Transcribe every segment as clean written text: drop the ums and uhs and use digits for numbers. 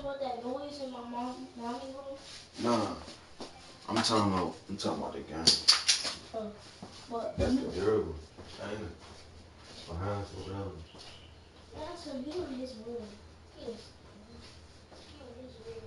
about that noise in my mommy's room? Nah. I'm talking about the game. Oh. What? That's the durable. Ain't it? Behind some buildings. That's him. He in his room. He in his room.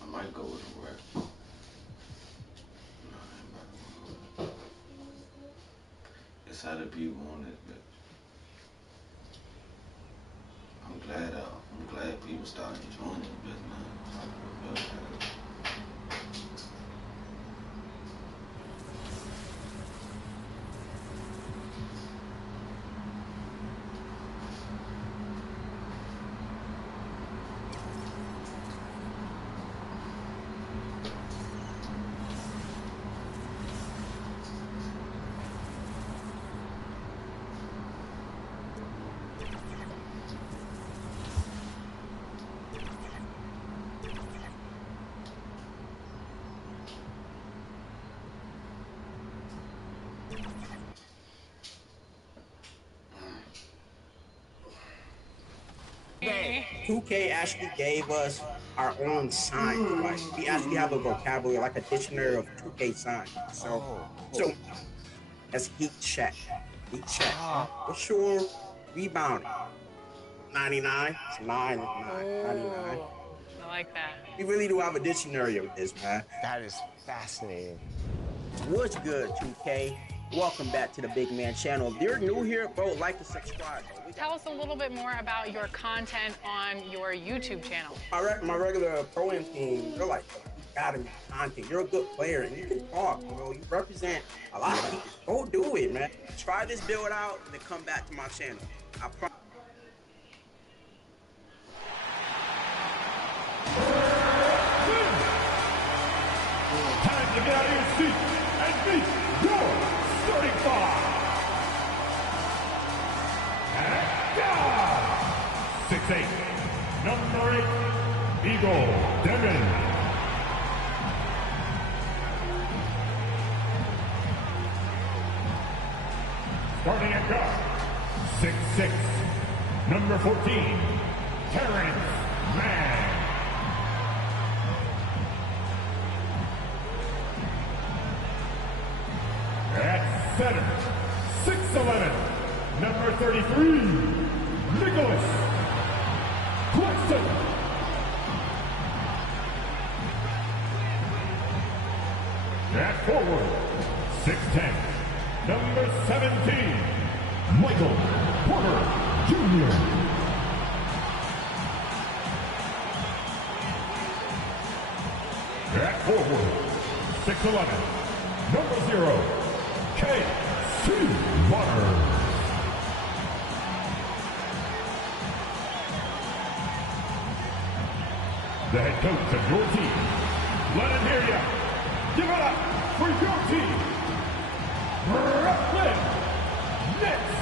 I might go with a rep. No, I ain't about to go. It's how the people on this bitch. I'm glad people start enjoying this bitch now. Bro, 2K actually gave us our own signs. Like we actually have a vocabulary, like a dictionary of 2K signs. So that's heat check. Heat check. For sure, rebounding. 99. It's 9. 99. I like that. We really do have a dictionary of this, man. That is fascinating. What's good, 2K? Welcome back to the Big Man channel. If you're new here, bro, like and subscribe. Tell us a little bit more about your content on your YouTube channel. My regular pro-am team, they're like, you gotta make content. You're a good player and you can talk, bro. You represent a lot of people. Go do it, man. Try this build out and then come back to my channel. I promise. Time to get out of your seat and meet your starting five. And God! 6'8", number 8, Eagle Devin. Starting at guard, 6'6", number 14, Terrence Mann. At center, 6'11", number 33, Nicholas Claxton. At forward, 6'10", number 17, Michael Porter Jr. At forward, 6'11", number 0, K.C. Waters. The head coach of your team. Let him hear ya. Give it up for your team. Brooklyn Nets.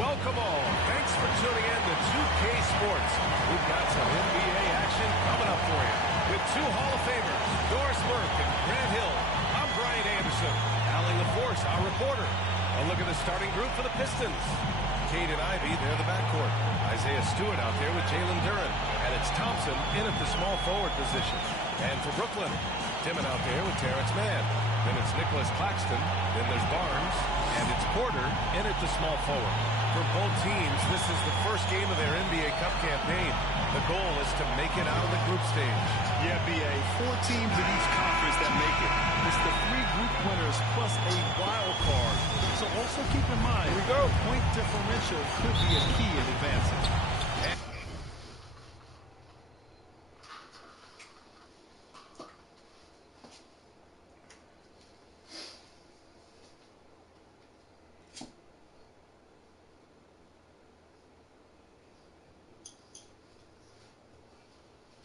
Welcome all. Thanks for tuning in to 2K Sports. We've got some NBA action coming up for you. With two Hall of Famers, Doris Burke and Grant Hill. I'm Brian Anderson. Allie LaForce, our reporter. A look at the starting group for the Pistons. Cade and Ivy, they're the backcourt. Isaiah Stewart out there with Jalen Duren. And it's Thompson in at the small forward position. And for Brooklyn, Timmon out there with Terrence Mann. Then It's Nicholas Claxton, then there's Barnes, and it's Porter in at the small forward. For both teams, this is the first game of their NBA Cup campaign. The goal is to make it out of the group stage. Yeah, BA, 4 teams in each conference that make it. It's the 3 group winners plus a wild card. So also keep in mind, point differential could be a key in advancing.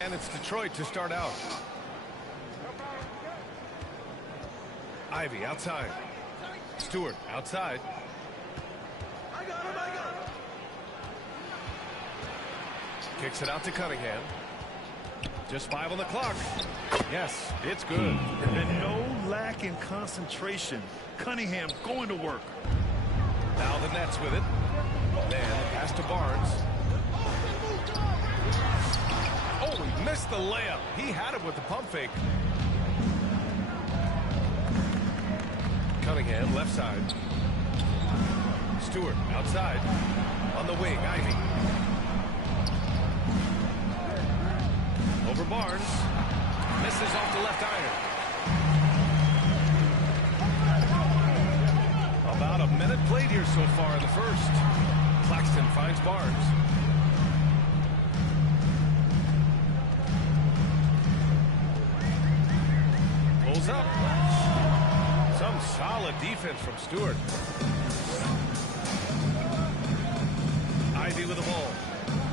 And it's Detroit to start out. Ivy outside. Stewart outside. I got him. Kicks it out to Cunningham. Just 5 on the clock. Yes, it's good. And no lack in concentration. Cunningham going to work. Now the Nets with it. Then pass to Barnes. Oh, he missed the layup. He had it with the pump fake. Cunningham, left side. Stewart, outside. On the wing, Ivy. Over Barnes. Misses off the left iron. About a minute played here so far in the first. Claxton finds Barnes. Pulls up. Some solid defense from Stewart. Ivy with the ball.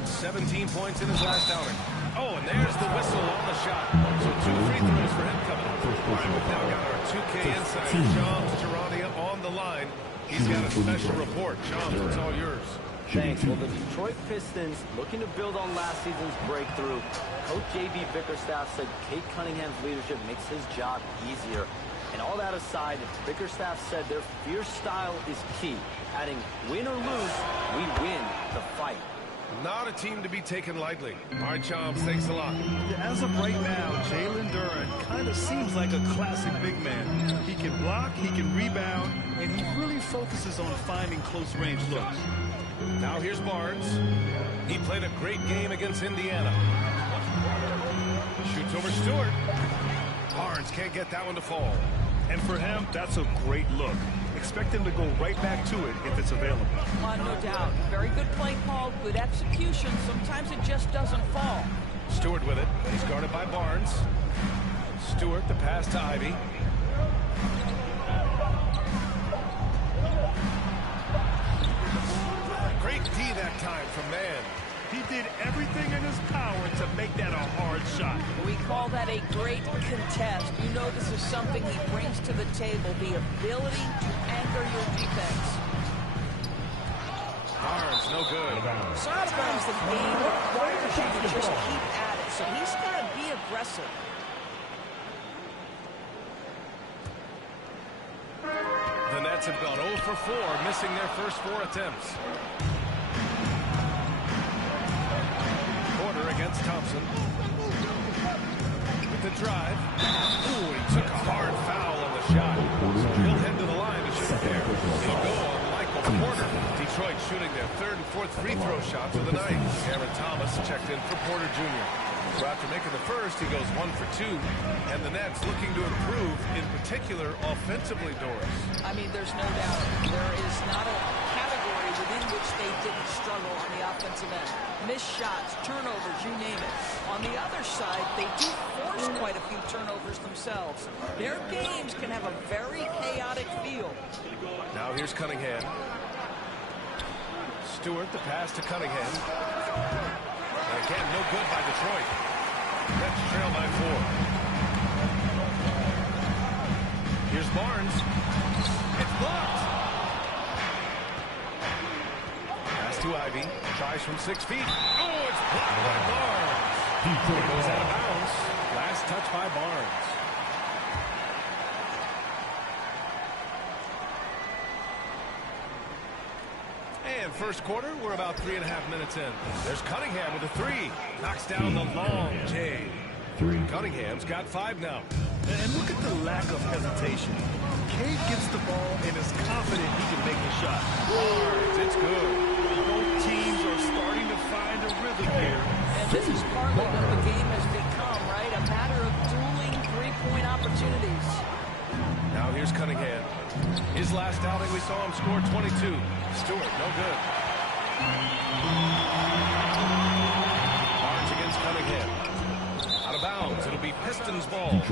17 points in his last outing. Oh, and there's the whistle on the shot. So 2 free throws for him coming up. All right, we've now got our 2K insider, Shams Charania, on the line. He's got a special report. Shams, it's all yours. Thanks. Well, the Detroit Pistons looking to build on last season's breakthrough. Coach J.B. Bickerstaff said Kate Cunningham's leadership makes his job easier. And all that aside, Bickerstaff said their fierce style is key. Adding, win or lose, we win the fight. Not a team to be taken lightly. All right, Shams, thanks a lot. Yeah, as of right now, Jalen Duren kind of seems like a classic big man. He can block, he can rebound, and he really focuses on finding close-range looks. Now here's Barnes. He played a great game against Indiana. Shoots over Stewart. Barnes can't get that one to fall. And for him, that's a great look. Expect him to go right back to it if it's available. No doubt. Very good play call, good execution. Sometimes it just doesn't fall. Stewart with it. He's guarded by Barnes. Stewart, the pass to Ivy. Great D that time from Mann. He did everything in his power to make that a hard shot. We call that a great contest. You know this is something he brings to the table, the ability to anchor your defense. Barnes, no good. Sometimes the game requires you to just keep at it, so he's got to be aggressive. The Nets have gone 0 for 4, missing their first 4 attempts. Against Thompson. With the drive. Ooh, he took a hard foul on the shot. So he'll head to the line to shoot there. He'll go on Michael Porter. Detroit shooting their 3rd and 4th free throw shots of the night. Cameron Thomas checked in for Porter Jr. So after making the first, he goes 1 for 2. And the Nets looking to improve, in particular, offensively, Doris. I mean, there's no doubt. There is not a category within which they didn't struggle on the offensive end. Missed shots, turnovers, you name it. On the other side, they do force quite a few turnovers themselves. Their games can have a very chaotic feel. Now here's Cunningham. Stewart, the pass to Cunningham. And again, no good by Detroit. Nets trail by 4. Here's Barnes. It's blocked. Pass to Ivy. Tries from 6 feet. Oh, it's blocked by Barnes. He goes out of bounds. Last touch by Barnes. And first quarter, we're about 3.5 minutes in. There's Cunningham with a 3. Knocks down the long J. Cunningham's got 5 now. And look at the lack of hesitation. Cade gets the ball and is confident he can make the shot. Hard, it's good. Both teams are starting to find a rhythm here. And this is partly what the game has become, right? A matter of dueling three-point opportunities. Now here's Cunningham. His last outing, we saw him score 22. Stewart, no good. Barnes against Cunningham. Out of bounds. It'll be Pistons ball.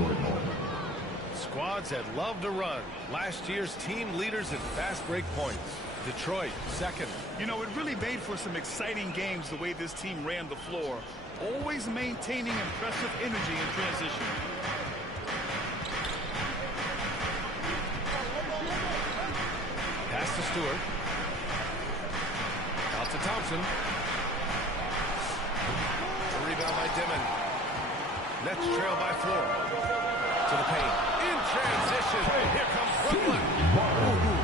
Squads that love to run. Last year's team leaders in fast break points. Detroit, second. You know, it really made for some exciting games the way this team ran the floor. Always maintaining impressive energy in transition. Pass to Stewart. Out to Thompson. A rebound by Dimon. Nets trail by 4. To the paint. In transition. Here comes Brooklyn. Ooh,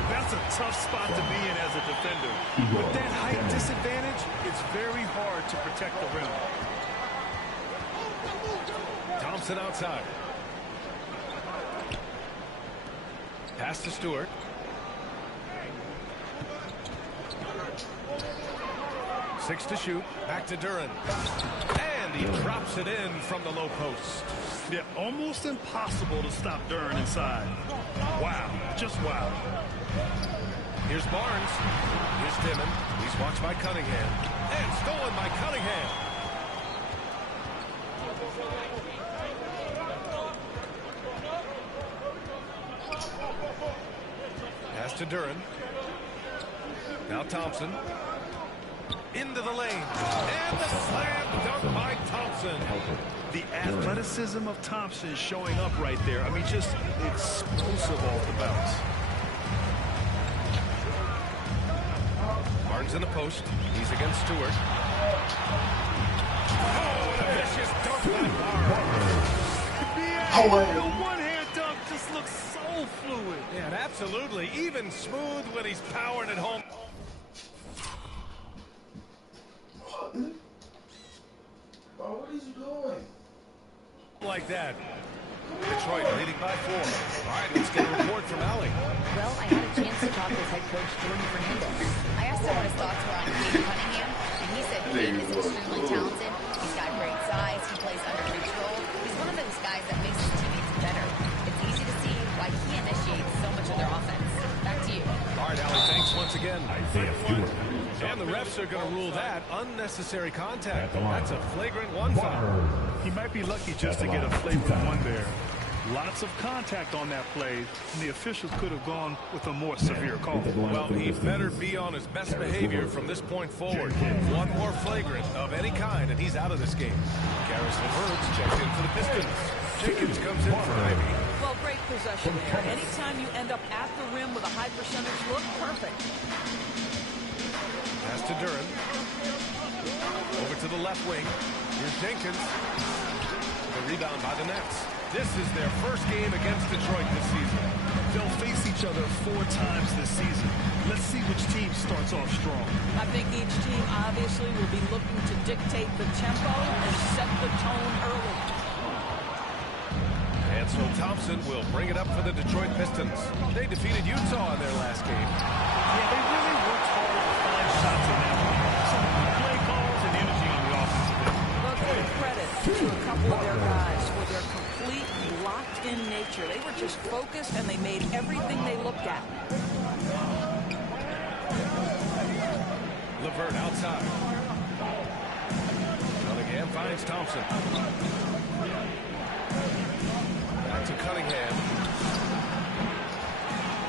that's a tough spot to be in as a defender. With that height disadvantage, it's very hard to protect the rim. Thompson outside. Pass to Stewart. Six to shoot. Back to Duren. And he drops it in from the low post. Yeah, almost impossible to stop Duren inside. Wow, just wow. Here's Barnes. Here's Dimon. He's watched by Cunningham. And stolen by Cunningham. Pass to Duren. Now Thompson. Into the lane. And the slam dunk by Thompson. The athleticism of Thompson showing up right there. I mean, just explosive off the bounce. Barnes in the post. He's against Stewart. Oh, what a vicious dunk by Barnes. The one-hand dunk just looks so fluid. Yeah, and absolutely. Even smooth when he's powering it home. What are you doing? Like that. Detroit leading by 4. All right, let's get a report from Allie. Well, I had a chance to talk with head coach Jordan Fernandez. I asked him what his thoughts were on Cade Cunningham, and he said Cade is extremely talented. He's got great size. He plays under control. He's one of those guys that makes his teammates better. It's easy to see why he initiates so much of their offense. Back to you. All right, Allie, thanks once again. And the refs are going to rule that unnecessary contact. That's a flagrant 1 foul. He might be lucky just to get a flagrant 1 there. Lots of contact on that play, and the officials could have gone with a more severe call. Well, he better be on his best behavior from this point forward. 1 more flagrant of any kind, and he's out of this game. Garrison Hurts checks in for the Pistons. Jenkins comes in for Ivy. Well, great possession there. Anytime you end up at the rim with a high percentage look, perfect. Pass to Duren. Over to the left wing. Here's Jenkins. The rebound by the Nets. This is their first game against Detroit this season. They'll face each other 4 times this season. Let's see which team starts off strong. I think each team obviously will be looking to dictate the tempo and set the tone early. And so Thompson will bring it up for the Detroit Pistons. They defeated Utah in their last game. Yeah, they really worked hard to find shots in that one. Some play calls and energy on the offensive end. Look, give credit to a couple of their guys for their complete locked-in nature. They were just focused, and they made everything they looked at. LeVert outside. Cunningham finds Thompson. Back to Cunningham.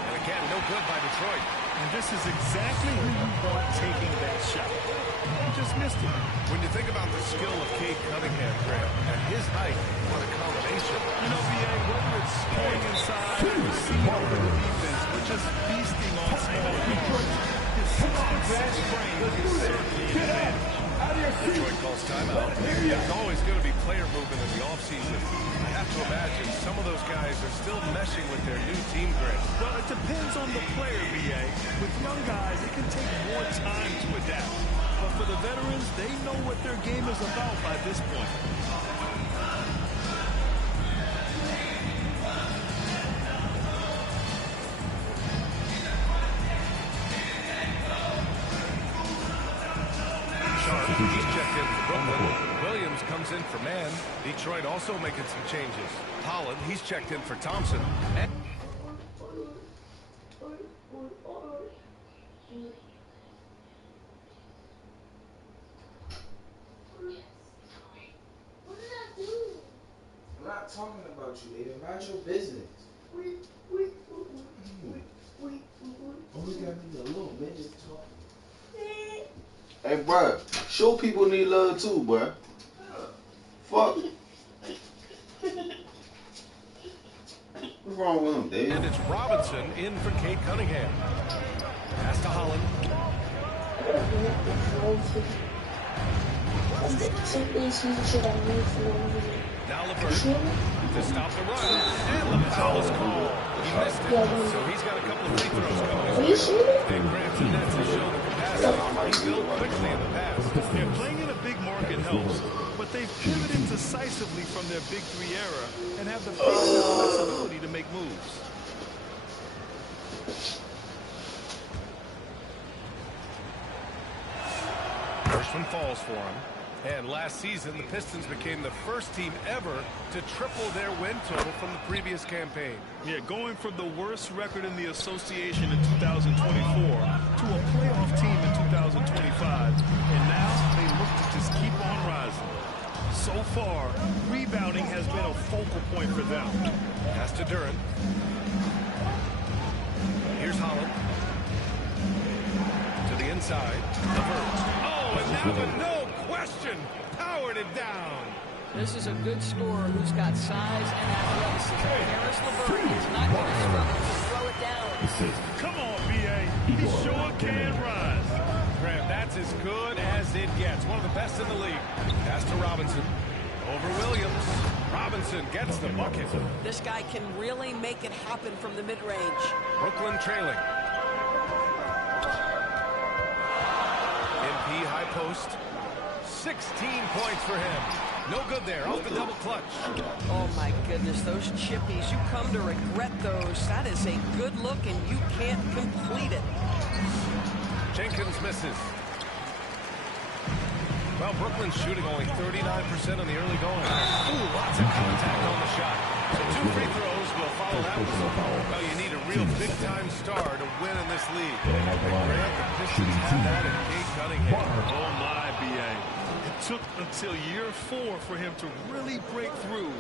And again, no good by Detroit. And this is exactly who you want taking that shot. He just missed it. When you think about the skill of Cade Cunningham, Graham, and his height, what a combination. You know, VA, whether it's scoring inside, receiving over the defense, or just feasting on small guards, his 6'6" frame is certainly an advantage. Detroit calls timeout. There's always going to be player movement in the offseason. I have to imagine some of those guys are still meshing with their new team, Graham. Well, it depends on the player, VA. With young guys, it can take more time to adapt. But for the veterans, they know what their game is about by this point. Brooklyn. Williams comes in for man. Detroit also making some changes. Holland, he's checked in for Thompson. And I'm not talking about you, Aiden. Mind your business. Only got me a little midget talk. Hey, bruh, show people need love too, bruh. Fuck. What's wrong with him, Dave? it's Robinson in for Kate Cunningham. Pass to Holland. Now LeVert to stop the run, and the foul is called. He missed it, so he's got a couple of free throws coming his way. And Grant to net to show the capacity. He built quickly in the pass. Yeah, playing in a big market helps, but they've pivoted decisively from their big three era and have the flexibility to make moves. First one falls for him. And last season, the Pistons became the first team ever to triple their win total from the previous campaign. Yeah, going from the worst record in the association in 2024 to a playoff team in 2025. And now they look to just keep on rising. So far, rebounding has been a focal point for them. Pass to Duran. Here's Holland. To the inside. LeVert. Oh, and now the no question powered it down. This is a good scorer who's got size and athleticism. Harris LeVert is not going to struggle to throw it down. Come on, B.A. He sure can rise. Graham, that's as good as it gets. One of the best in the league. Pass to Robinson. Over Williams. Robinson gets the bucket. This guy can really make it happen from the mid-range. Brooklyn trailing. MP high post. 16 points for him. No good there. Off the double clutch. Oh, my goodness. Those chippies, you come to regret those. That is a good look, and you can't complete it. Jenkins misses. Well, Brooklyn's shooting only 39% on the early going. Ooh, lots of contact on the shot. So 2 free throws will follow that one. Well, you need a real big-time star to win in this league. And Grant, the Pistons have that in Kate Cunningham. Oh, my, B.A. It took until year 4 for him to really break through.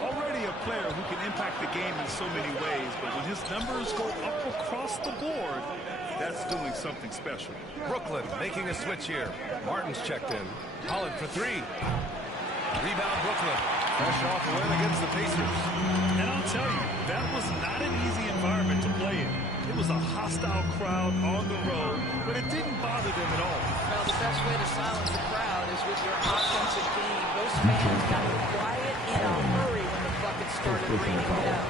Already a player who can impact the game in so many ways, but when his numbers go up across the board, that's doing something special. Brooklyn making a switch here. Martin's checked in. Holland for 3. Rebound Brooklyn. Fresh off a win against the Pacers. And I'll tell you, that was not an easy environment to play in. It was a hostile crowd on the road, but it didn't bother them at all. Well, the best way to silence a crowd is with your offensive game. Those fans got quiet in a hurry when the buckets started raining down.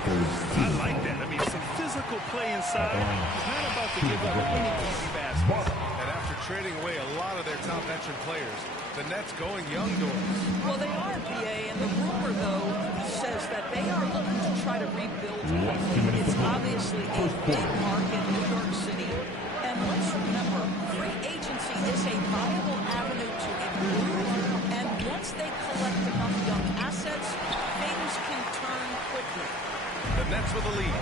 I like that. I mean, some physical play inside. He's not about to give up any easy baskets. And after trading away a lot of their top veteran players, the Nets going young doors. Well, they are, PA, and the rumor, though, says that they are looking to try to rebuild. It's obviously a big market in New York City. And let's remember, free agency is a viable avenue to improve. And once they collect enough young assets, things can turn quickly. The Nets with the lead.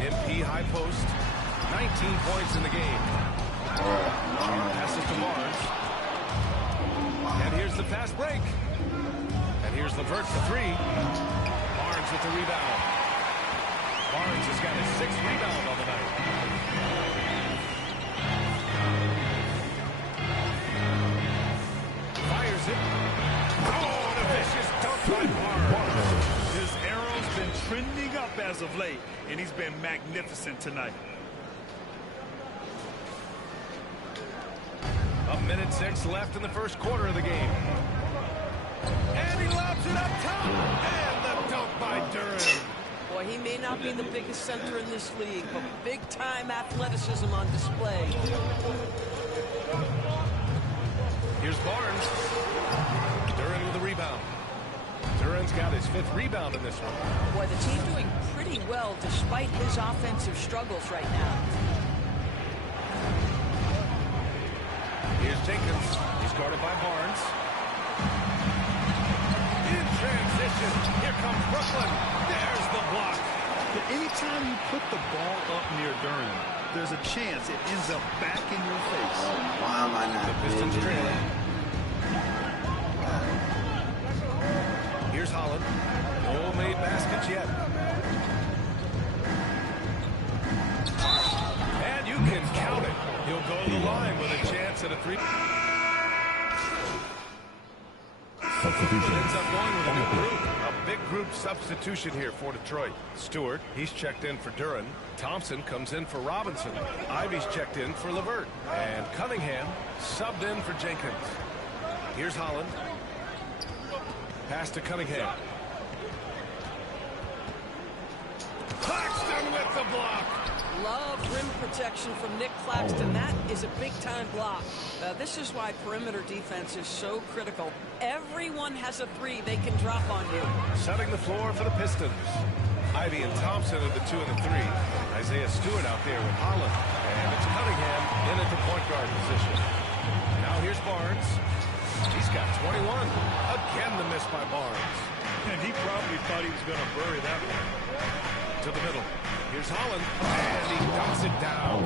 MP high post. 19 points in the game. Passes to Barnes. And here's the fast break. And here's LeVert for 3. Barnes with the rebound. Barnes has got his 6th rebound on the night. Fires it. Oh, and a vicious dunk by Barnes. His arrow's been trending up as of late, and he's been magnificent tonight. A minute 6 left in the first quarter of the game. And he lobs it up top. And the dunk by Duran. Boy, he may not be the biggest center in this league, but big-time athleticism on display. Here's Barnes. Duran with a rebound. Duran's got his 5th rebound in this one. Boy, the team doing pretty well despite his offensive struggles right now. Here's Jenkins. He's guarded by Barnes. In transition, here comes Brooklyn. There's the block. But anytime you put the ball up near Durham, there's a chance it ends up back in your face. Why am I not? The Pistons trailing. Here's Holland. No made baskets yet. And you can count it. He'll go to the line with a chance at a three. Substitution. Ends up going with a new group. A big group substitution here for Detroit. Stewart, he's checked in for Duran. Thompson comes in for Robinson. Ivy's checked in for LeVert. And Cunningham subbed in for Jenkins. Here's Holland. Pass to Cunningham. Claxton with the block. Love rim protection from Nick Claxton. That is a big-time block. This is why perimeter defense is so critical. Everyone has a three they can drop on you. Setting the floor for the Pistons. Ivy and Thompson are the 2 and the 3. Isaiah Stewart out there with Holland. And it's Cunningham in at the point guard position. Now here's Barnes. He's got 21. Again the miss by Barnes. And he probably thought he was going to bury that one. To the middle. Here's Holland, and he dumps it down.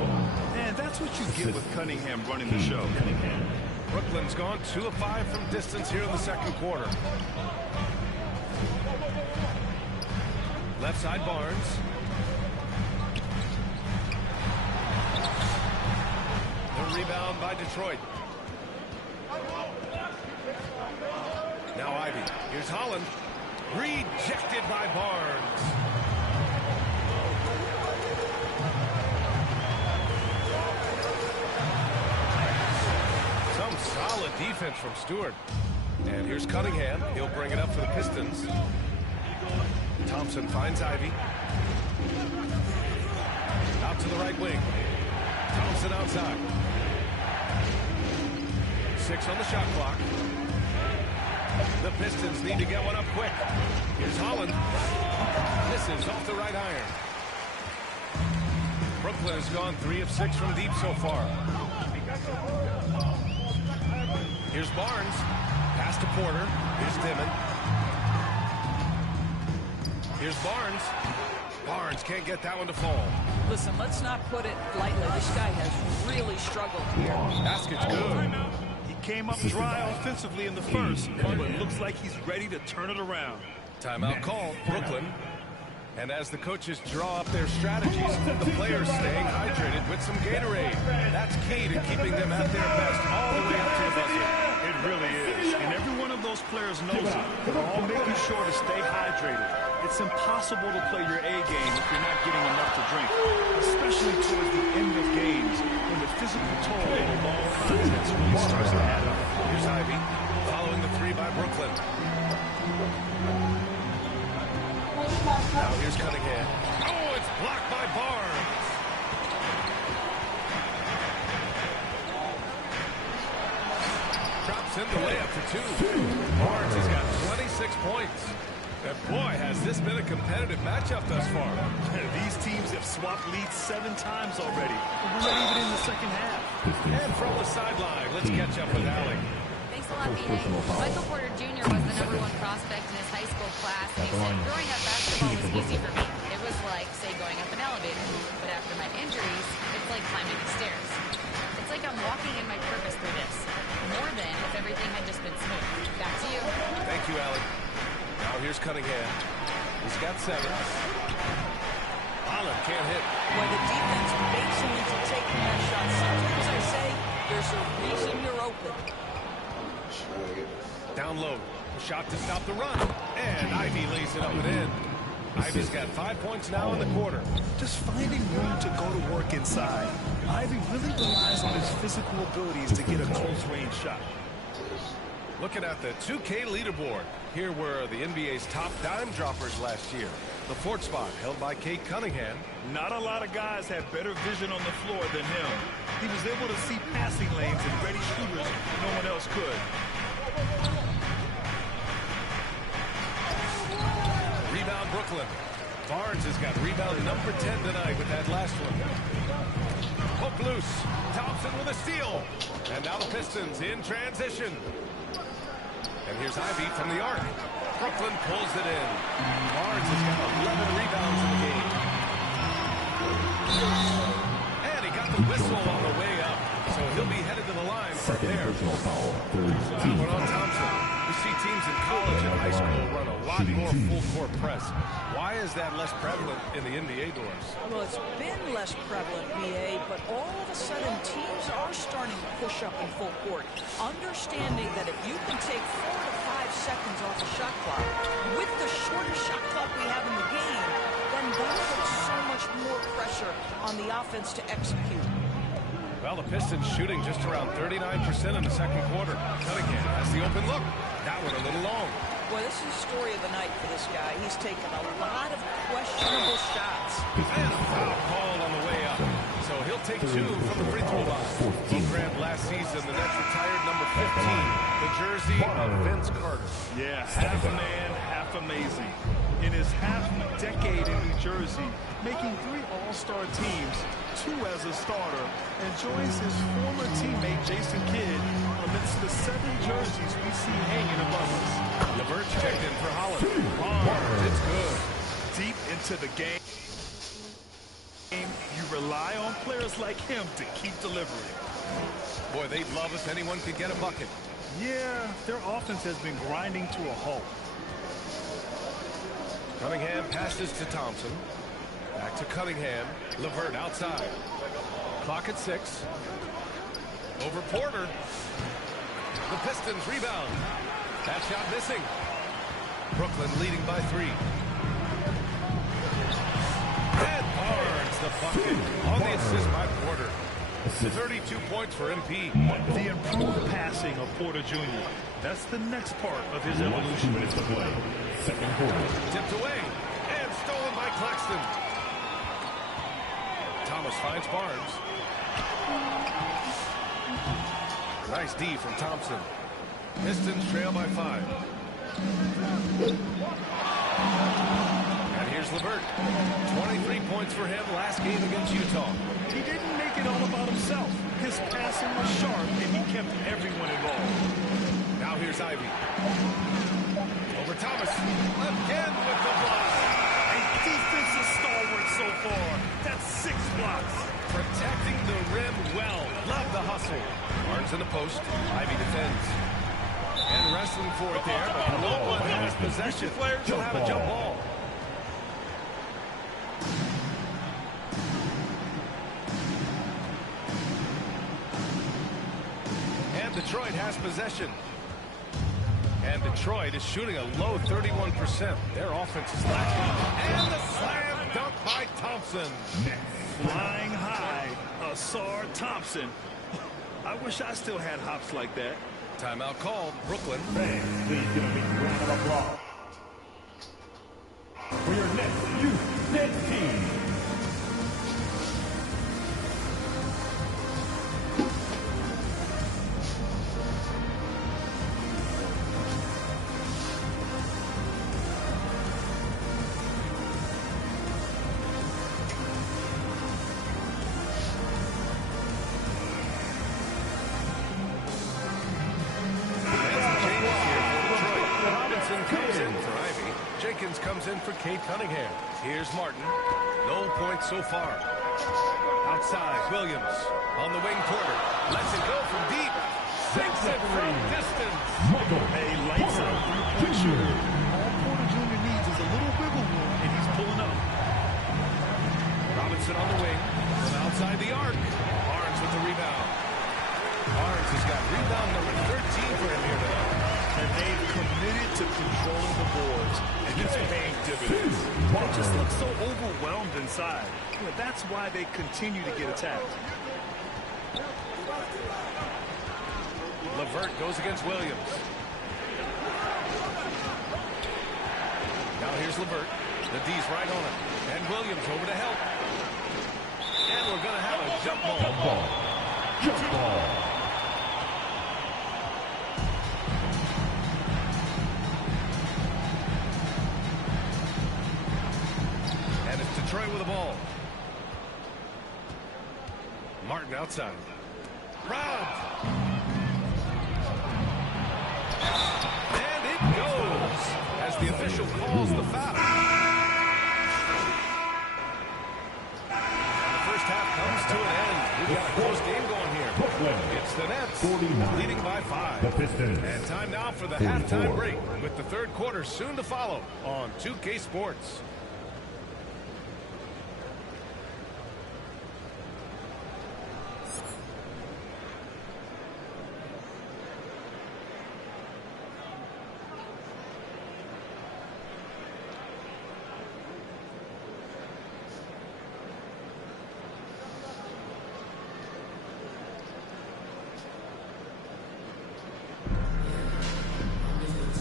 And that's what you get with Cunningham running the show. Brooklyn's gone 2 of 5 from distance here in the second quarter. Left side Barnes. The rebound by Detroit. Now Ivy. Here's Holland. Rejected by Barnes. Solid defense from Stewart. And here's Cunningham. He'll bring it up for the Pistons. Thompson finds Ivy. Out to the right wing. Thompson outside. 6 on the shot clock. The Pistons need to get one up quick. Here's Holland. Misses off the right iron. Brooklyn has gone 3 of 6 from deep so far. Here's Barnes. Pass to Porter. Here's Dimon. Here's Barnes. Barnes can't get that one to fall. Listen, let's not put it lightly. This guy has really struggled here. Basket's good. He came up dry offensively in the first, but it looks like he's ready to turn it around. Timeout call, Brooklyn. And as the coaches draw up their strategies, the players staying hydrated with some Gatorade. That's key to keeping them at their best all the way up to the buzzer. It really is. And every one of those players knows it. They're all making sure to stay hydrated. It's impossible to play your A game if you're not getting enough to drink, especially towards the end of games when the physical toll of a long contest really starts to add up. Here's Ivy following the 3 by Brooklyn. Now here's Cunningham. Oh, it's blocked by Barnes. Drops in the layup for 2. Barnes has got 26 points. And boy, has this been a competitive matchup thus far. These teams have swapped leads 7 times already. We're not even in the second half. And from the sideline, let's catch up with Alec. Thanks a lot, B.A. Michael Porter Jr. was the #1 prospect in his high school class, and he said growing up basketball was easy for me. It was like, say, going up an elevator. But after my injuries, it's like climbing the stairs. It's like I'm walking in my purpose through this. More than if everything had just been smooth. Back to you. Thank you, Alec. Now here's Cunningham. He's got 7. Holland can't hit. When the defense makes him into taking that shot, sometimes I say there's a reason you're open. Down low. Shot to stop the run. And Ivy lays it up and in. Ivy's got 5 points now in the quarter. Just finding room to go to work inside. Ivy really relies on his physical abilities to get a close-range shot. Looking at the 2K leaderboard. Here were the NBA's top dime droppers last year. The 4th spot held by Cade Cunningham. Not a lot of guys have better vision on the floor than him. He was able to see passing lanes and ready shooters no one else could. Rebound Brooklyn. Barnes has got rebound number 10 tonight with that last one. Hook loose. Thompson with a steal. And now the Pistons in transition. And here's Ivy from the arc. Brooklyn pulls it in. Barnes has got 11 rebounds in the game. And he got the whistle on the way up. So he'll be headed to the line from there. That one on Thompson. You see teams in college and high school run a lot more full-court press. Why is that less prevalent in the NBA doors? Well, it's been less prevalent, BA, but all of a sudden teams are starting to push up in full court, understanding that if you can take 4 to 5 seconds off the shot clock, with the shortest shot clock we have in the game, then that puts so much more pressure on the offense to execute. Well, the Pistons shooting just around 39% in the second quarter. Cunningham has the open look. That one a little long. Boy, this is the story of the night for this guy. He's taken a lot of questionable shots. And a foul call on the way up. So he'll take 2 from the free throw line. He grabbed last season the Nets retired number 15, the jersey of Vince Carter. Yeah, half man, half amazing. In his half-decade in New Jersey, making 3 All-Star teams, 2 as a starter, and joins his former teammate Jason Kidd amidst the 7 jerseys we see hanging above us. LeVert checked in for Holland. Barnes, it's good. Deep into the game, you rely on players like him to keep delivering. Boy, they'd love if anyone could get a bucket. Yeah, their offense has been grinding to a halt. Cunningham passes to Thompson. Back to Cunningham. LeVert outside. Clock at 6. Over Porter. The Pistons rebound. That shot missing. Brooklyn leading by 3. And Barnes the bucket on the assist by Porter. 32 points for MP. The improved passing of Porter Jr. That's the next part of his evolution. Minutes to play. Second quarter. Tipped away and stolen by Claxton. Thomas finds Barnes. Nice D from Thompson. Pistons trail by 5. And here's LeVert. 23 points for him last game against Utah. He didn't make it all about himself. His passing was sharp, and he kept everyone involved. Now here's Ivy. Over Thomas. Again with the block. A defensive stalwart so far. That's 6 blocks. Protecting the rim well. Love the hustle. Barnes in the post. Ivy defends. And wrestling for it there, but no one has possession. She'll have a jump ball. And Detroit has possession. And Detroit is shooting a low 31%. Their offense is lacking. And the slam dunk by Thompson. Flying high, Asar Thompson. I wish I still had hops like that. Timeout called. Brooklyn. Fans, please give a big round of applause for your next youth Nets team. Comes in for Kate Cunningham. Here's Martin. No points so far. Outside, Williams. On the wing, Porter. Lets it go from deep. Sinks it from distance. A lights out three-point shooter. All Porter Jr. needs is a little wiggle room, and he's pulling up. Robinson on the wing. From outside the arc. Barnes with the rebound. Barnes has got rebound number 13 for him here tonight. And they've committed to controlling the boards, and it's paying dividends. They just look so overwhelmed inside. That's why they continue to get attacked. LeVert goes against Williams. Now here's LeVert. The D's right on him. And Williams over to help. And we're going to have a jump ball. Jump ball. Jump ball. Detroit with the ball. Martin outside. Robbed. And it goes as the official calls the foul. And the first half comes to an end. We've got a close game going here. It's the Nets leading by 5. And time now for the halftime break with the third quarter soon to follow on 2K Sports.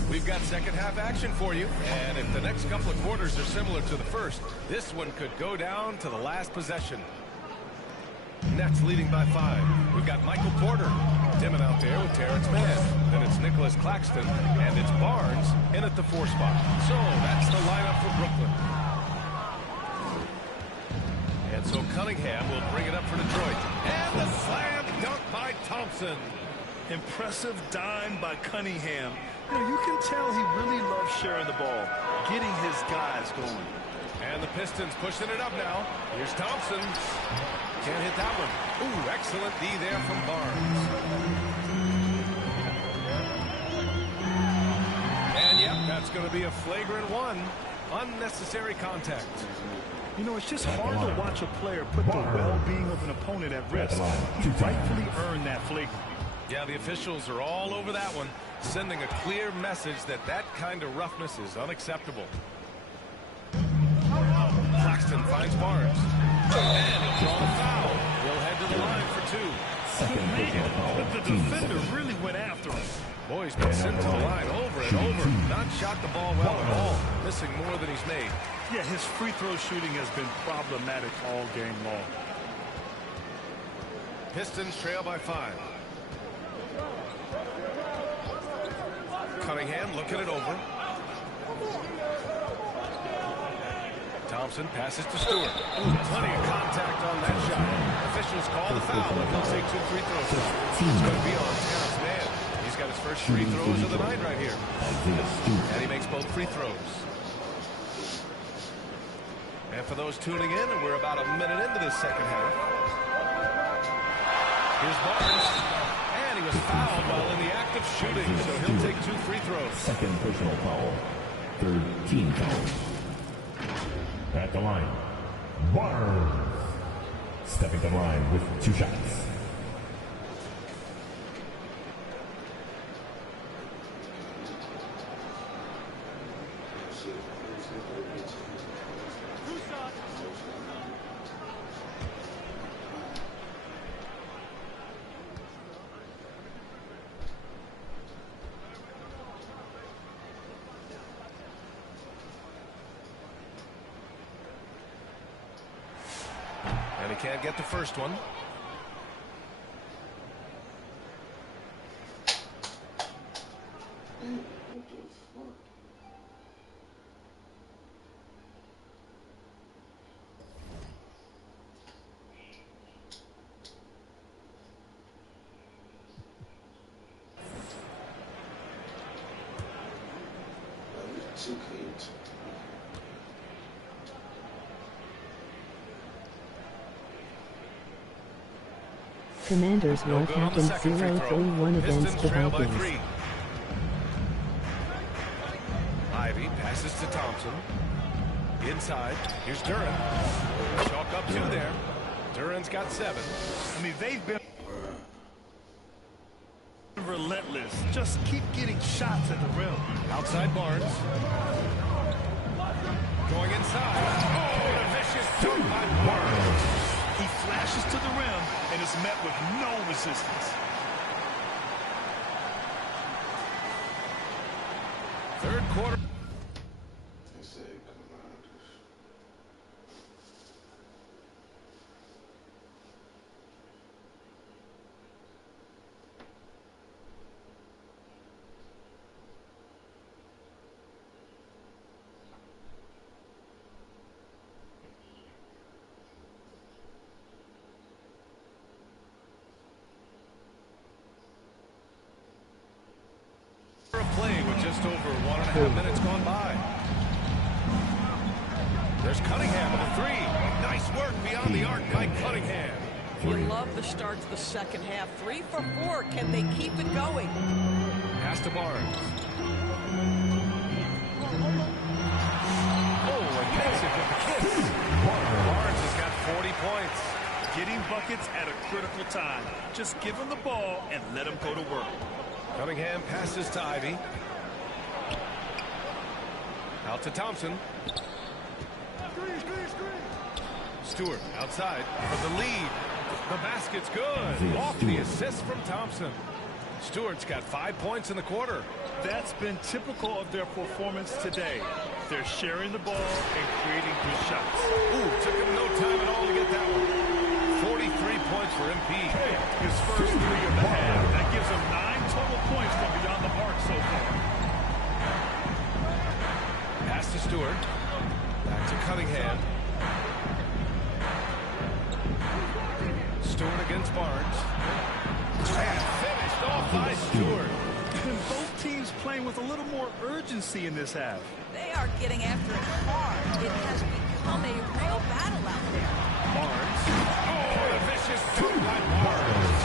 We've got second half action for you, and if the next couple of quarters are similar to the first, this one could go down to the last possession. Nets leading by 5. We've got Michael Porter dimming out there with Terrence Mann. Then it's Nicholas Claxton, and it's Barnes in at the 4 spot. So that's the lineup for Brooklyn. And so Cunningham will bring it up for Detroit. And the slam dunk by Thompson. Impressive dime by Cunningham. You know, you can tell he really loves sharing the ball, getting his guys going. And the Pistons pushing it up now. Here's Thompson. Can't hit that one. Ooh, excellent D there from Barnes. And yep, that's going to be a flagrant 1. Unnecessary contact. You know, it's just hard to watch a player put the well-being of an opponent at risk. He rightfully earned that flagrant. Yeah, the officials are all over that one, sending a clear message that that kind of roughness is unacceptable. Claxton finds Barnes. And he'll draw the foul. He'll head to the line for 2. Man, but the defender really went after him. Boy, he's been sent to the line over and over. Not shot the ball well at all. Missing more than he's made. Yeah, his free throw shooting has been problematic all game long. Pistons trail by 5. Cunningham looking it over. Thompson passes to Stewart. Ooh, plenty of contact on that shot. Officials call the foul, but they'll take 2 free throws. It's going to be on Terrence Mann. He's got his first free throws of the night right here. And he makes both free throws. And for those tuning in, we're about a minute into this second half. Here's Barnes. And he was fouled while in the act of shooting, so he'll take 2 free throws. Second personal foul. Third team foul. At the line, Barnes. Stepping to the line with 2 shots. And he can't get the first one. Commanders war happened 0-3-1 against the Vikings. Ivy passes to Thompson. Inside, here's Duran. Chalk up 2 there. Duran's got 7. I mean, they've been relentless. Just keep getting shots at the rim. Outside Barnes. Going inside. Oh, and a vicious dunk by Barnes. He flashes to the rim and is met with no resistance. Third quarter. Just over 1.5 minutes gone by. There's Cunningham with a three. Nice work beyond the arc by Cunningham. You love the start to the second half. 3 for 4. Can they keep it going? Pass to Barnes. Oh, and makes it with the kiss. Barnes has got 40 points. Getting buckets at a critical time. Just give him the ball and let him go to work. Cunningham passes to Ivy. Out to Thompson. Stewart outside for the lead. The basket's good. Off the assist from Thompson. Stewart's got 5 points in the quarter. That's been typical of their performance today. They're sharing the ball and creating good shots. Ooh, took him no time at all to get that one. 43 points for MP. His first 3 of the half. That gives him 9 total points from beyond the arc so far. Pass to Stewart. Back to Cunningham. Stewart against Barnes. And finished off by Stewart. And both teams playing with a little more urgency in this half. They are getting after it hard. It has become a real battle out there. Barnes. Oh, a vicious two by Barnes.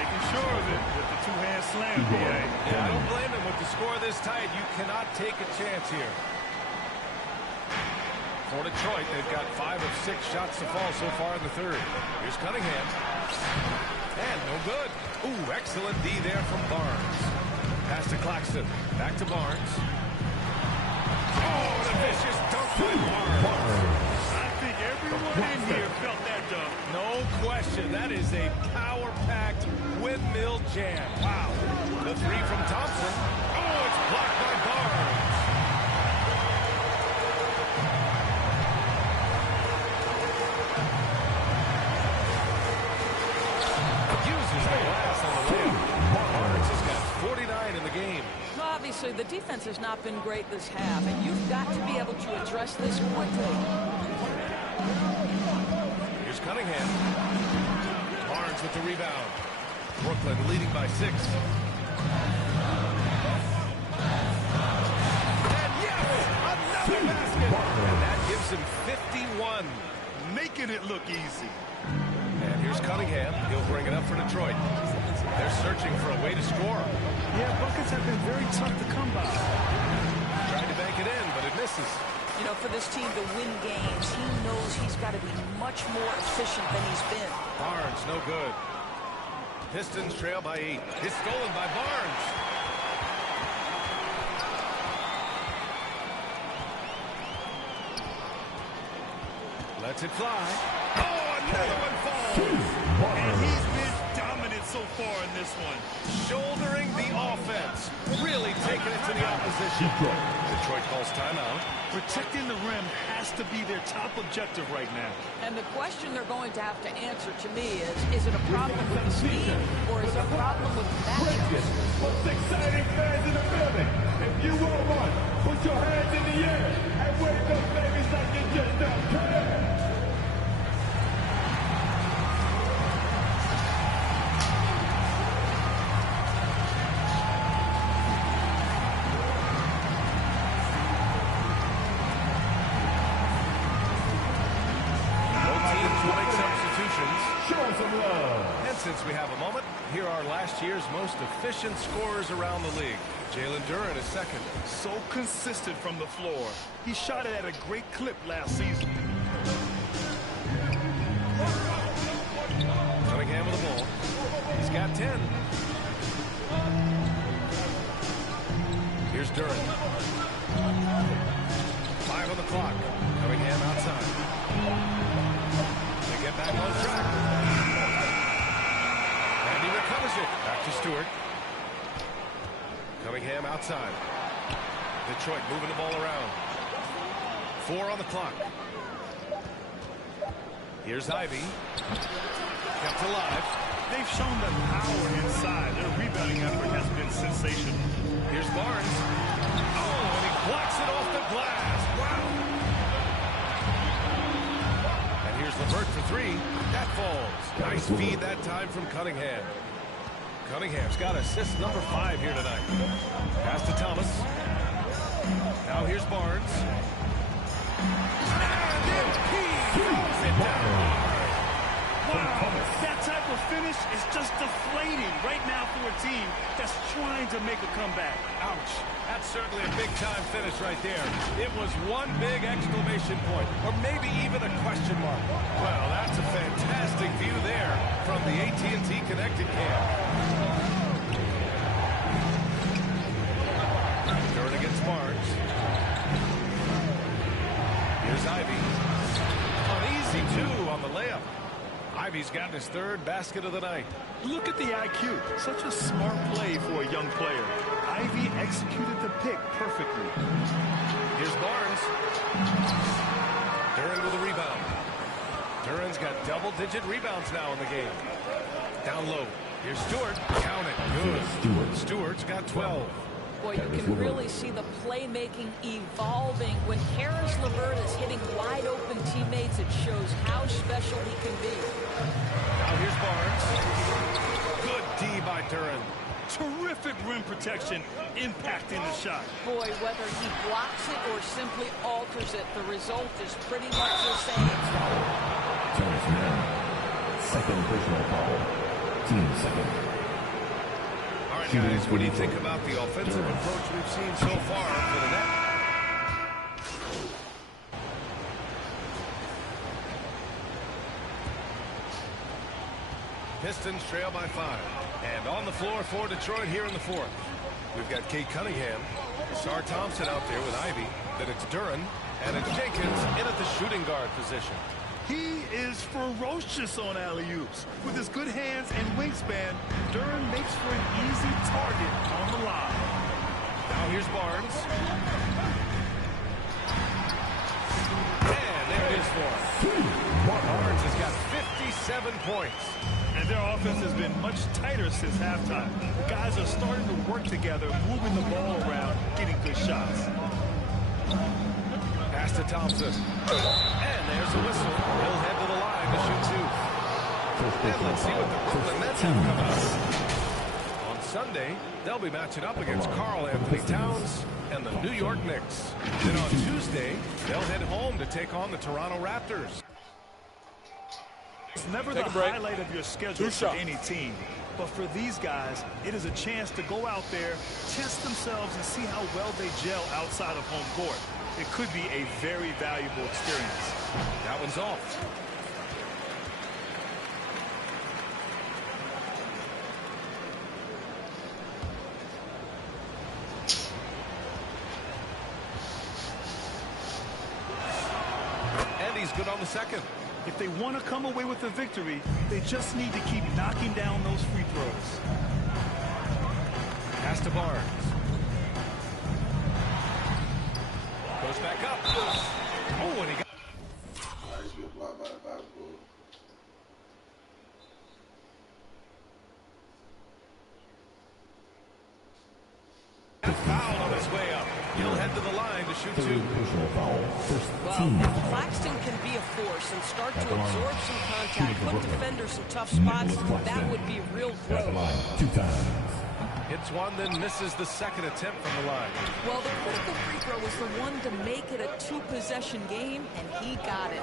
Making sure of it with the two-hand slam. Yeah, I don't blame him with the score this tight. You cannot take a chance here. For Detroit, they've got 5 of 6 shots to fall so far in the third. Here's Cunningham. And no good. Ooh, excellent D there from Barnes. Pass to Claxton. Back to Barnes. Oh, the vicious dunk by Barnes. I think everyone in here felt that dunk. No question. That is a power-packed windmill jam. Wow. The three from Thompson. Oh, it's blocked by Barnes. Obviously, the defense has not been great this half, and you've got to be able to address this quickly. Here's Cunningham. Barnes with the rebound. Brooklyn leading by 6. And yes, another basket. And that gives him 51. Making it look easy. And here's Cunningham. He'll bring it up for Detroit. They're searching for a way to score. Yeah, buckets have been very tough to come by. Tried to bank it in, but it misses. You know, for this team to win games, he knows he's got to be much more efficient than he's been. Barnes, no good. Pistons trail by 8. It's stolen by Barnes. Lets it fly. Oh, another one falls. And he's been dominant so far in this one. Shouldering the offense. Really taking it to the opposition. Detroit calls timeout. Protecting the rim has to be their top objective right now. And the question they're going to have to answer to me is it a problem with the speed or is it a problem with the matchups? Most exciting fans in the building. If you want one, put your hands in the air and wave those babies like you just don't care. Since we have a moment, here are last year's most efficient scorers around the league. Jalen Duren is second. So consistent from the floor. He shot it at a great clip last season. Cunningham with the ball. He's got 10. Here's Duren. 5 on the clock. Cunningham outside. They get back on track. Recovers it. Back to Stewart. Cunningham outside. Detroit moving the ball around. 4 on the clock. Here's Ivy. Kept alive. They've shown the power inside. Their rebounding effort has been sensational. Here's Barnes. Oh, and he blocks it off the glass. Wow. And here's LeVert for 3. That falls. Nice feed that time from Cunningham. Cunningham's got assist number 5 here tonight. Pass to Thomas. Now here's Barnes. And he throws it down. Wow, that type of finish is just deflating right now for a team that's trying to make a comeback. Ouch. That's certainly a big-time finish right there. It was one big exclamation point, or maybe even a question mark. Well, that's a fantastic view there from the AT&T Connected Cam. Turn against Barnes. Here's Ivy. An easy 2 on the layup. Ivy's got his 3rd basket of the night. Look at the IQ. Such a smart play for a young player. Ivy executed the pick perfectly. Here's Barnes. Duran with a rebound. Duran's got double-digit rebounds now in the game. Down low. Here's Stewart. Count it. Good. Stewart's got 12. Boy, you can really see the playmaking evolving. When Karis LeVert is hitting wide-open teammates, it shows how special he can be. Now here's Barnes. Good D by Duran. Terrific rim protection, impacting the shot. Boy, whether he blocks it or simply alters it, the result is pretty much the same. Thomas Mann. Second personal foul. Team second. All right, guys, what do you think about the offensive approach we've seen so far for the net? Pistons trail by 5. And on the floor for Detroit here in the 4th. We've got Kate Cunningham, Sar Thompson out there with Ivy. Then it's Duran, and it's Jenkins in at the shooting guard position. He is ferocious on alley-oops. With his good hands and wingspan, Duran makes for an easy target on the line. Now here's Barnes. And there it is for him. Barnes has got 57 points. And their offense has been much tighter since halftime. The guys are starting to work together, moving the ball around, getting good shots. Pass to Thompson. And there's the whistle. He'll head to the line to shoot 2. And let's see what the Brooklyn Nets have come out. On Sunday, they'll be matching up against Karl Anthony Towns and the New York Knicks. Then on Tuesday, they'll head home to take on the Toronto Raptors. It's never the highlight of your schedule for any team. But for these guys, it is a chance to go out there, test themselves, and see how well they gel outside of home court. It could be a very valuable experience. That one's off. And he's good on the second. If they want to come away with a victory, they just need to keep knocking down those free throws. Pass to Barnes. Goes back up. Oh, and he got... Foul on his way up. He'll head to the line to shoot 2. Well, if Claxton can be a force and start to absorb some contact, put defenders in tough spots, that would be real growth. 2 times. Hits one, then misses the second attempt from the line. Well, the critical free throw was the one to make it a 2-possession game, and he got it.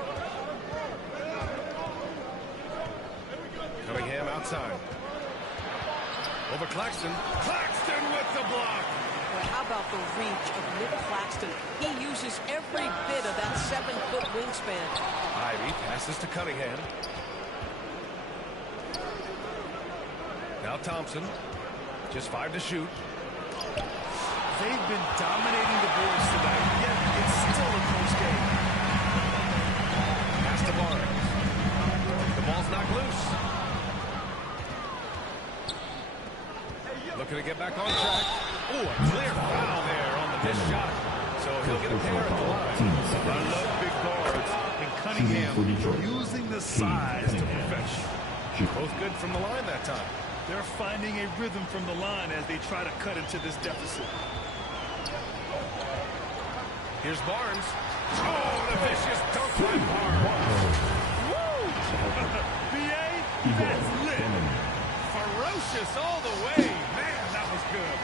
Cunningham outside. Over Claxton. Claxton with the block. Well, how about the reach of Nick Claxton? He uses every bit of that 7-foot wingspan. Ivy passes to Cunningham. Now Thompson. Just 5 to shoot. They've been dominating the Bulls tonight, yet it's still a close game. Pass to Barnes. The ball's knocked loose. Looking to get back on track. Oh, a clear foul there on the missed shot. So he'll get a pair at the line. I love big guards. And Cunningham using the size to perfection. Both good from the line that time. They're finding a rhythm from the line as they try to cut into this deficit. Here's Barnes. Oh, the vicious dunk by Barnes. Woo! B.A., that's lit. Ferocious all the way. Man, that was good.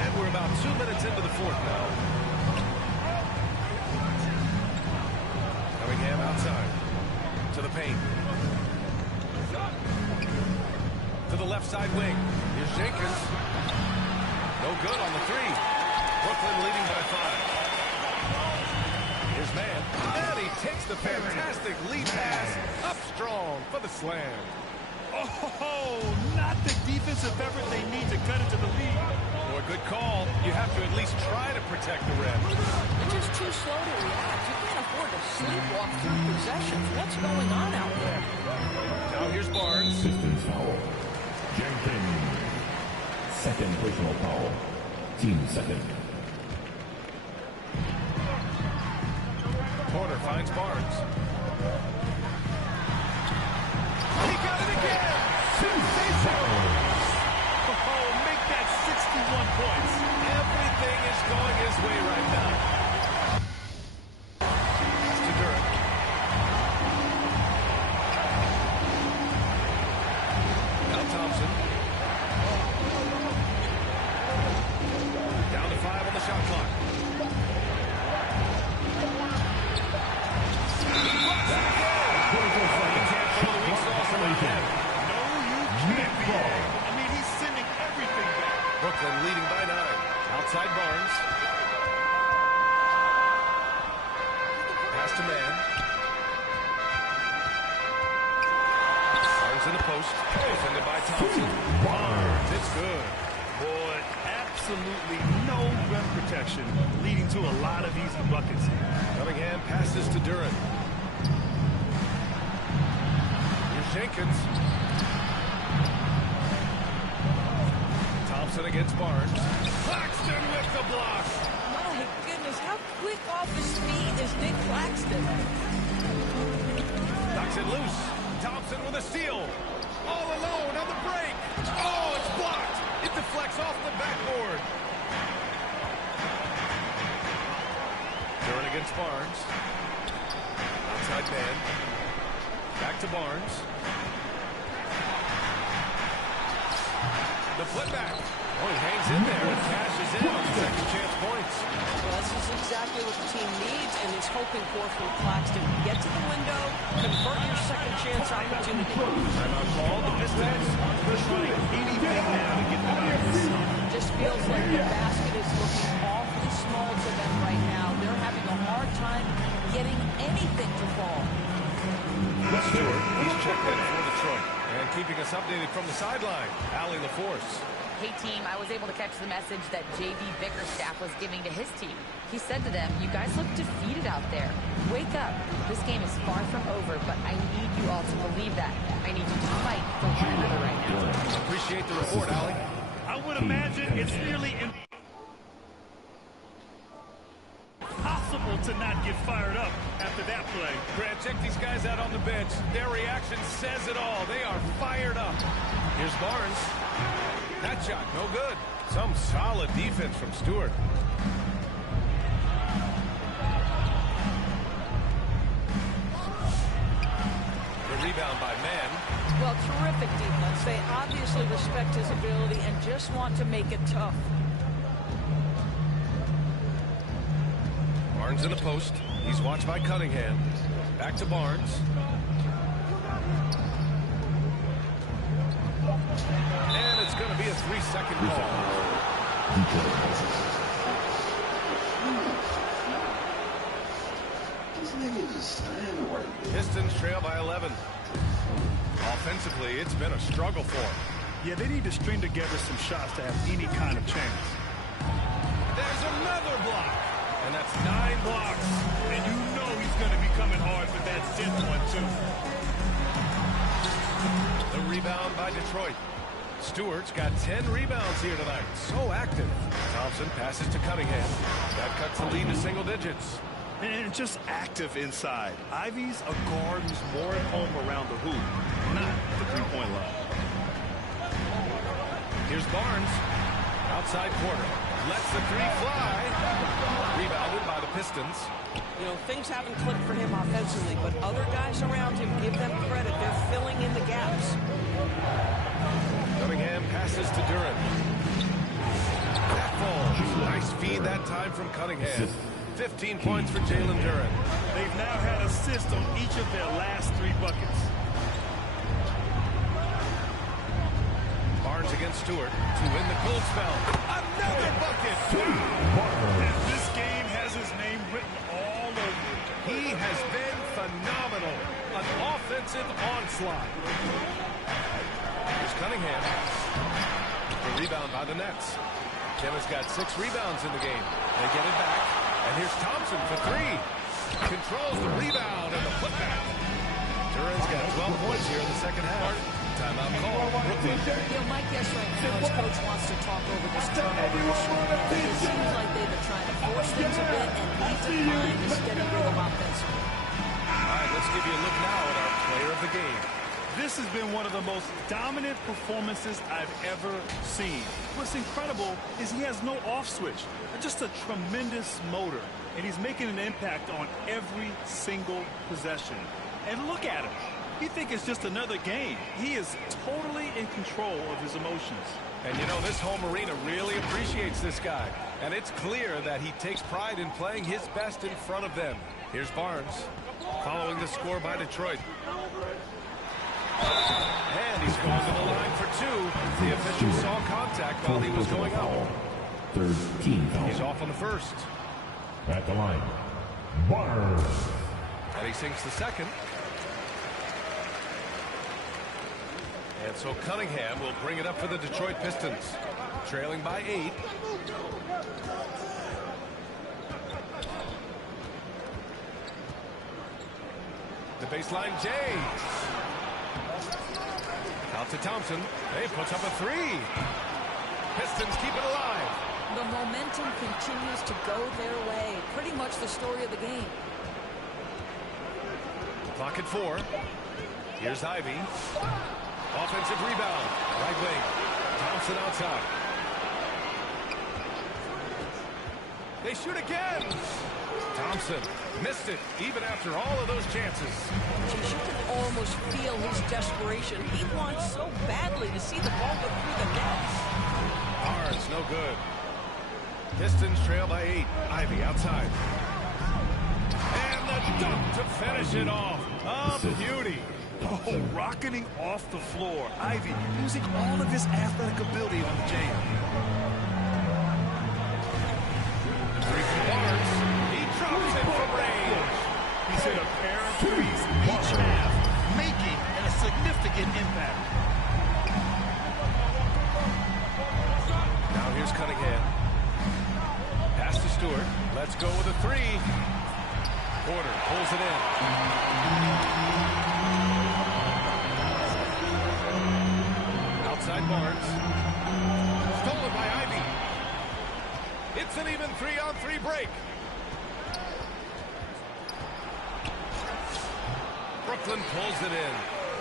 And we're about 2 minutes into the fourth now. Cunningham outside. To the paint. To the left side wing. Here's Jenkins. No good on the three. Brooklyn leading by 5. Here's Mann. And he takes the fantastic lead pass. Up strong for the slam. Oh, not the defensive effort they need to cut into the lead. Boy, good call. You have to at least try to protect the rim. They're just too slow to react. You can't afford to sleepwalk through possessions. What's going on out there? Now here's Barnes. Pistons foul. Jenkins. Second personal foul. Team second. Porter finds Barnes. He got it again! Sensational! Oh, make that 61 points. Everything is going his way right now. Pass to Durant. Now Thompson. Down to 5 on the shot clock. I mean, he's sending everything back. Brooklyn leading by 9. Outside Barnes. Pass to Mann. Barnes in the post. Defended by Thompson. Barnes. It's good. Boy, absolutely no rim protection, leading to a lot of easy buckets here. Cunningham passes to Durant. Here's Jenkins. Thompson against Barnes. Claxton with the block. My goodness, how quick off his feet is Nick Claxton? Knocks it loose. Thompson with a steal. All alone on the break. Oh, it's blocked. It deflects off the backboard. Durant against Barnes. Outside man. Back to Barnes. The putback. Oh, he hangs in there and cashes in on the second chance points. Well, this is exactly what the team needs and is hoping for from Claxton. Get to the window, convert your second chance opportunity. Timeout called. The Pistons They're trying anything now to get the out of this. Just feels like the basket is looking awfully small to them right now. They're having a hard time getting anything to fall. Stewart, he's checked in for Detroit. And keeping us updated from the sideline, Allie LaForce. Hey team, I was able to catch the message that JV Bickerstaff was giving to his team. He said to them, you guys look defeated out there. Wake up. This game is far from over, but I need you all to believe that. I need you to fight for one another right now. Appreciate the report, Allie. I would imagine it's nearly impossible to not get fired up after that play. Grant, check these guys out on the bench. Their reaction says it all. They are fired up. Here's Barnes. That shot, no good. Some solid defense from Stewart. The rebound by Mann. Well, terrific defense. They obviously respect his ability and just want to make it tough. Barnes in the post. He's watched by Cunningham. Back to Barnes. And it's going to be a 3-second call. This nigga just standing right there. Pistons trail by 11. Offensively, it's been a struggle for them. Yeah, they need to string together some shots to have any kind of chance. There's another block. And that's 9 blocks. And you know he's going to be coming hard for that 10th one, too. The rebound by Detroit. Stewart's got 10 rebounds here tonight. So active. Thompson passes to Cunningham. That cuts the lead to single digits. And just active inside. Ivy's a guard who's more at home around the hoop, not the three-point line. Here's Barnes. Outside corner. Lets the three fly. Rebounded by the Pistons. You know, things haven't clicked for him offensively, but other guys around him, give them credit. They're filling in the gaps. Cunningham passes to Duren. That falls. Nice feed that time from Cunningham. 15 points for Jalen Duren. They've now had assists on each of their last 3 buckets. Barnes against Stewart to win the cold spell. Another bucket! And this game has his name written all over it. He has been phenomenal. An offensive onslaught. Here's Cunningham. The rebound by the Nets. Kevin's got 6 rebounds in the game. They get it back. And here's Thompson for 3. Controls the rebound and the putback. Duren's got 12 points here in the second half. Timeout call. Brooklyn. You know, my guess right now is coach wants to talk over this turnover issue. It seems like they've been trying to force things a bit and need to find a steady rhythm offensively. All right, let's give you a look now at our player of the game. This has been one of the most dominant performances I've ever seen. What's incredible is he has no off switch, just a tremendous motor, and he's making an impact on every single possession. And look at him. You think it's just another game. He is totally in control of his emotions. And you know, this home arena really appreciates this guy. And it's clear that he takes pride in playing his best in front of them. Here's Barnes, following the score by Detroit. And he's going to the line for 2. The official saw contact while he was going up. Third team foul. He's off on the first. At the line, Barnes. And he sinks the second. And so Cunningham will bring it up for the Detroit Pistons. Trailing by 8. The baseline, James. Out to Thompson. He puts up a 3. Pistons keep it alive. The momentum continues to go their way. Pretty much the story of the game. Clock at 4. Here's Ivy. Offensive rebound. Right wing. Thompson outside. They shoot again. Thompson missed it even after all of those chances. You can almost feel his desperation. He wants so badly to see the ball go through the net. Barnes, no good. Pistons trail by 8. Ivy outside. And the dunk to finish it off. A beauty. Oh, rocketing off the floor. Ivy using all of his athletic ability on the jam. 3 from Barnes. He drops it from range. He's hit a pair of threes each half, making a significant impact. Now here's Cunningham. Pass to Stewart. Let's go with a 3. Porter pulls it in. Outside Barnes. Stolen by Ivy. It's an even 3-on-3 break. Brooklyn pulls it in.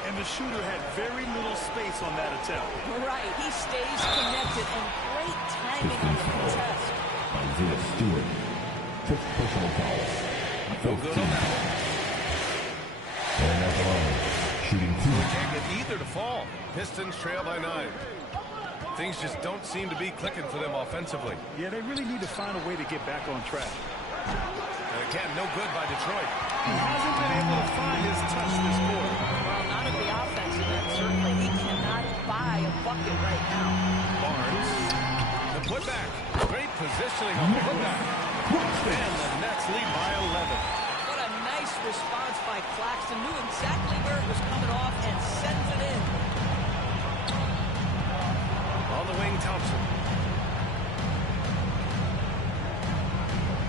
And the shooter had very little space on that attempt. Right, he stays connected and great timing on the contest. Isaiah Stewart. 5th personal foul. No good on that one. And at the line, shooting 2. Can't get either to fall. Pistons trail by 9. Things just don't seem to be clicking for them offensively. Yeah, they really need to find a way to get back on track. And again, no good by Detroit. He hasn't been able to find his touch this quarter. Well, not at the offensive end. Certainly, he cannot buy a bucket right now. Barnes. The putback. Great positioning on the putback. And the Nets lead by 11. What a nice response by Claxton. Knew exactly where it was coming off and sends it in. On the wing, Thompson.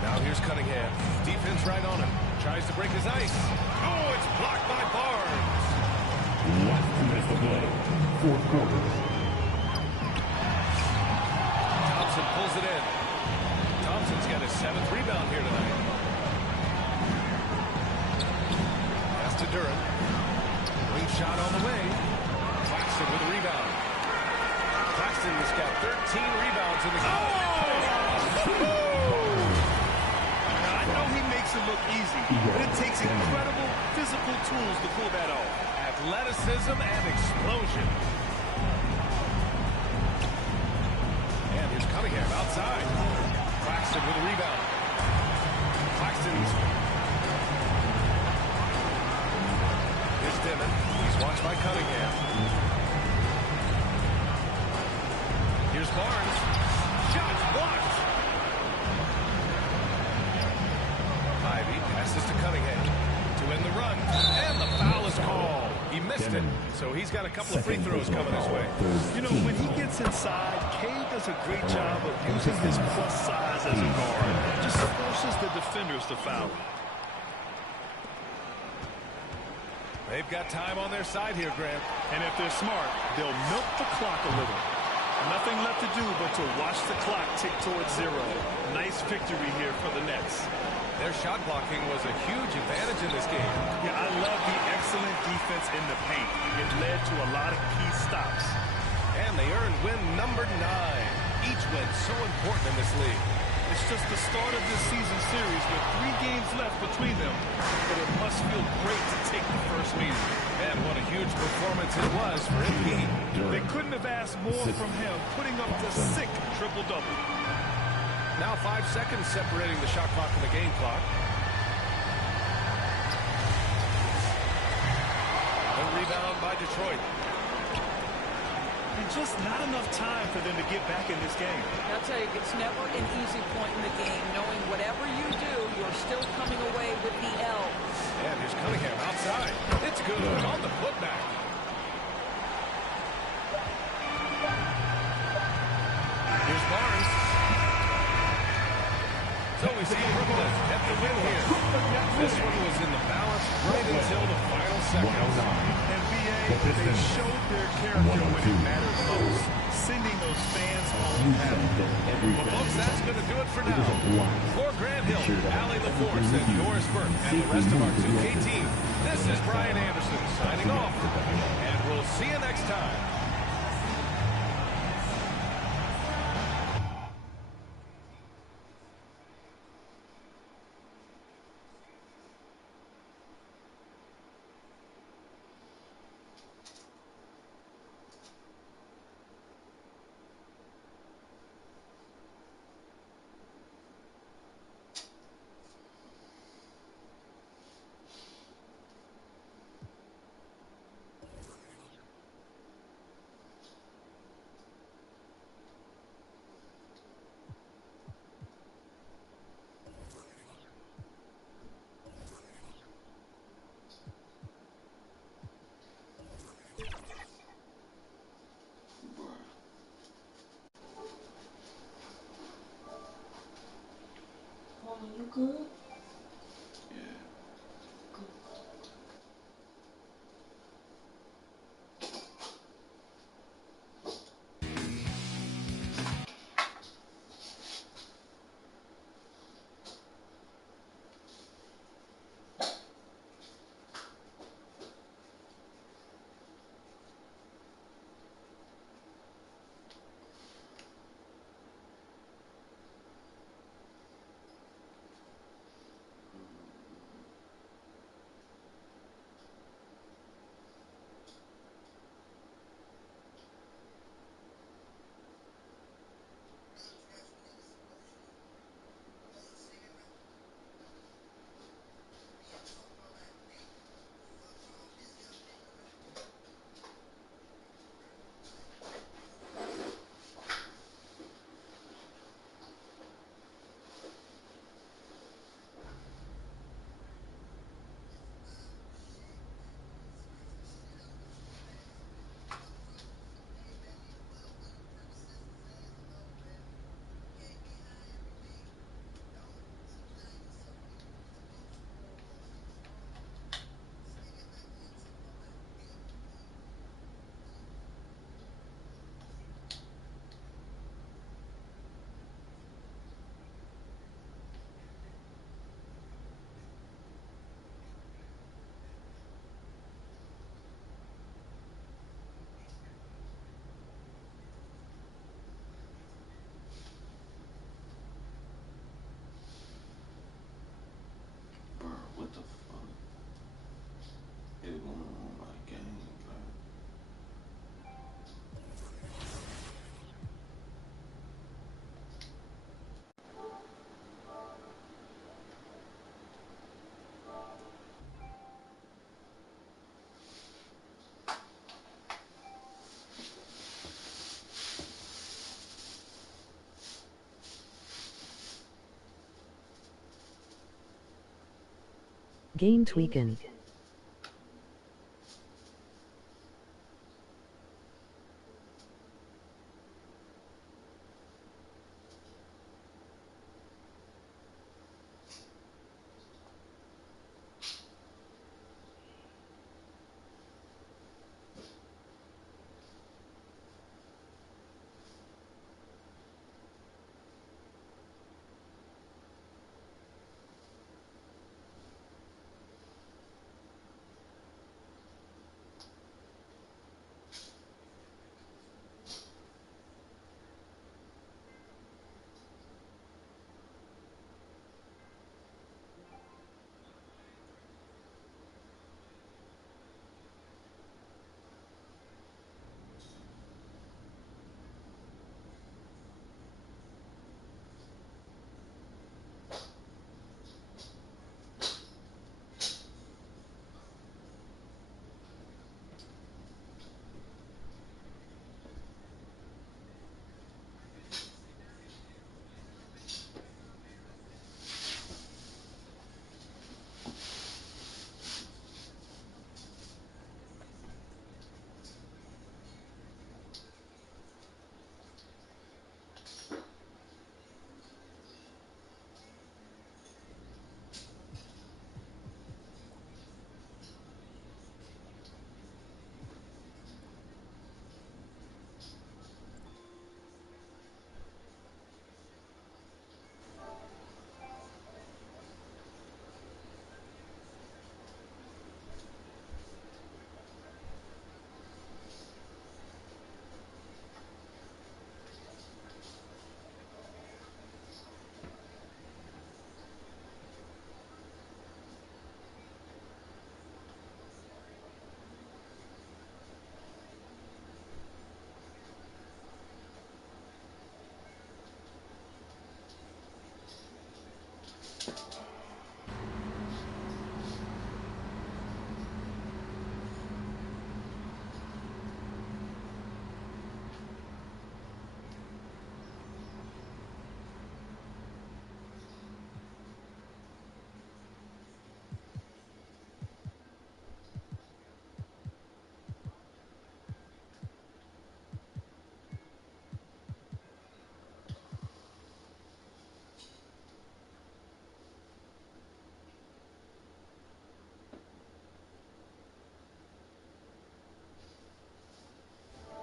Now here's Cunningham. Defense right on him. Tries to break his ice. Oh, it's blocked by Barnes. Left to the of play. Fourth quarter. Thompson pulls it in. Thompson's got his 7th rebound here tonight. Pass to Duran. Wing shot on the way. Claxton with a rebound. Claxton's got 13 rebounds in the game. Now, I know he makes it look easy, but it takes incredible physical tools to pull that off. Athleticism and explosion. And here's Cunningham outside. Claxton with a rebound. Claxton's. Here's Dimon. He's watched by Cunningham. Here's Barnes. Shot blocked. Ivy passes to Cunningham to end the run. And the foul is called. He missed it, so he's got a couple of free throws coming his way. You know, when he gets inside, Cade does a great job of using his plus size as a guard. Just forces the defenders to foul him. They've got time on their side here, Grant. And if they're smart, they'll milk the clock a little. Nothing left to do but to watch the clock tick towards 0. Nice victory here for the Nets. Their shot blocking was a huge advantage in this game. Yeah, I love the excellent defense in the paint. It led to a lot of key stops. And they earned win number 9. Each win so important in this league. It's just the start of this season series with 3 games left between them, but it must feel great to take the first meeting. And what a huge performance it was for MP. They couldn't have asked more from him, putting up the sick triple-double. Now 5 seconds separating the shot clock and the game clock. A rebound by Detroit. And just not enough time for them to get back in this game. I'll tell you, it's never an easy point in the game, knowing whatever you do, you're still coming away with the L. And here's Cunningham outside. It's good on the putback. Here's Barnes. So we see Brooklyn get the win here. This one was in the balance right until the final seconds. And BA, they showed their character when it mattered most, sending those fans home happy. Well, folks, that's going to do it for now. For Grant Hill, Allie LaForce, and Doris Burke, and the rest of our 2K team, this is Brian Anderson signing off. And we'll see you next time. What the fuck? It going on my game, bro. Game tweakin'.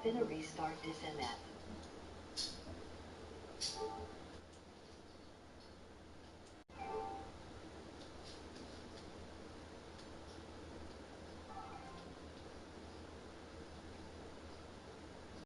Finna restart this and that.